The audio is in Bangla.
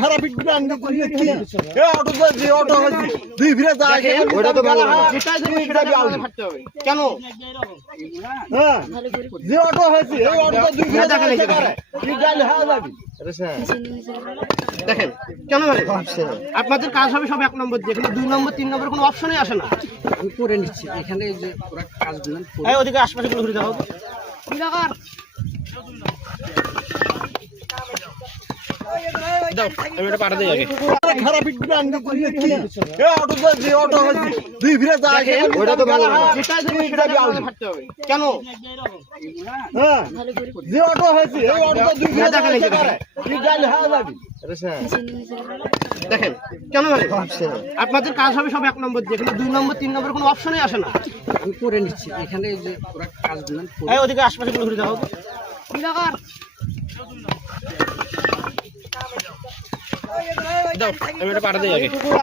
খারাপ ইটগুলো আনতে করলে কি এ অটো যে অটো হচ্ছে দুই ফিরে যায় ওটা তো ভালো না যেটাই দেবে সেটা আমাদের হাঁটতে হবে কেন হ্যাঁ যে অটো হচ্ছে এই অটো দুই ফিরে দেখা যায় লাগছে কি গাল হয়ে যাবে দেখেন কেন আপনাদের কাজ হবে সব 1 নম্বর দিয়ে এখানে 2 নম্বর 3 নম্বর কোনো অপশনই আসে না আমি করে নিচ্ছি এখানে যে পুরো কাজগুলো এই ওদিকে আশপাশে গুলো ঘুরে যাও দাও আমি এটা পাঠা দিই আগে খারাপ ইটগুলো আনতে করলে কি এ অটো যে অটো হচ্ছে দুই ফিরে যায় ওটা তো ভালো না যেটাই দেবে সেটা আমাদের হাঁটতে হবে কেন হ্যাঁ যে অটো হচ্ছে এই অটো দুই ফিরে দেখা লাগছে কি গাল হয়ে যাবে দেখেন কেন আপনাদের কাজ হবে সব 1 নম্বর দিয়ে এখানে 2 নম্বর 3 নম্বর কোনো অপশনই আসে না আমি করে নিচ্ছি এখানে যে পুরো কাজগুলো এই ওদিকে আশপাশে গুলো ঘুরে যাও দাও আমি এটা পাঠা দিই আগে